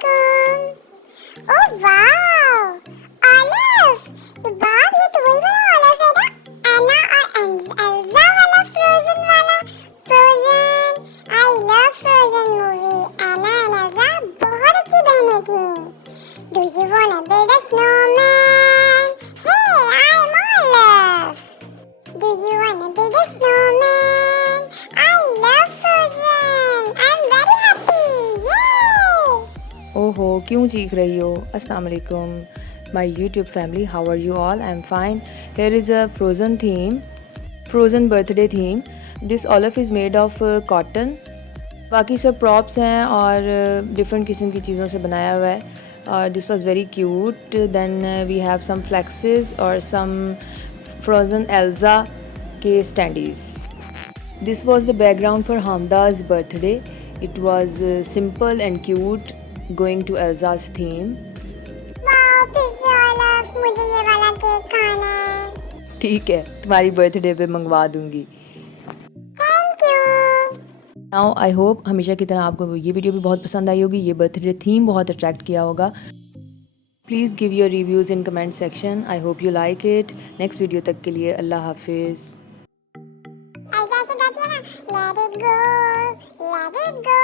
अस्सलामुअलैकुम। Oh wow, olive, बाप ये तो वही वाला ऑलिव है ना, एना और एल्सा वाला, फ्रोजन वाला। Frozen, I love Frozen movie. Anna and Elsa बहुत अच्छी बहनें थी। Do you wanna build a snowman? Hey, I am Olaf. Do you wanna build a snowman? I love Frozen. I am very happy. ये ओहो क्यों चीख रही हो? अस्सलाम वालेकुम my YouTube family, how are you all? I am fine. Here is a Frozen theme, Frozen birthday theme. This Olaf is made of cotton. बाकी सब प्रॉप्स हैं और डिफरेंट किस्म की चीज़ों से बनाया हुआ है और this was very cute. Then we have some flexes और सम फ्रोज़न एल्सा के standees. This was the background for Hamda's birthday. It was simple and cute, going to Elsa's theme. Wow, फिर से ऑलिव, मुझे ये वाला cake खाना है। ठीक है, तुम्हारी बर्थडे पे मंगवा दूंगी। Thank you. Now I hope हमेशा की तरह आपको ये वीडियो भी बहुत पसंद आई होगी, ये बर्थडे थीम बहुत अट्रैक्ट किया होगा। Please give your reviews in comment section. I hope you like it. Next video तक के लिए अल्लाह हाफिज़। ऐसे ऐसे गाती है ना, let it go, let it go.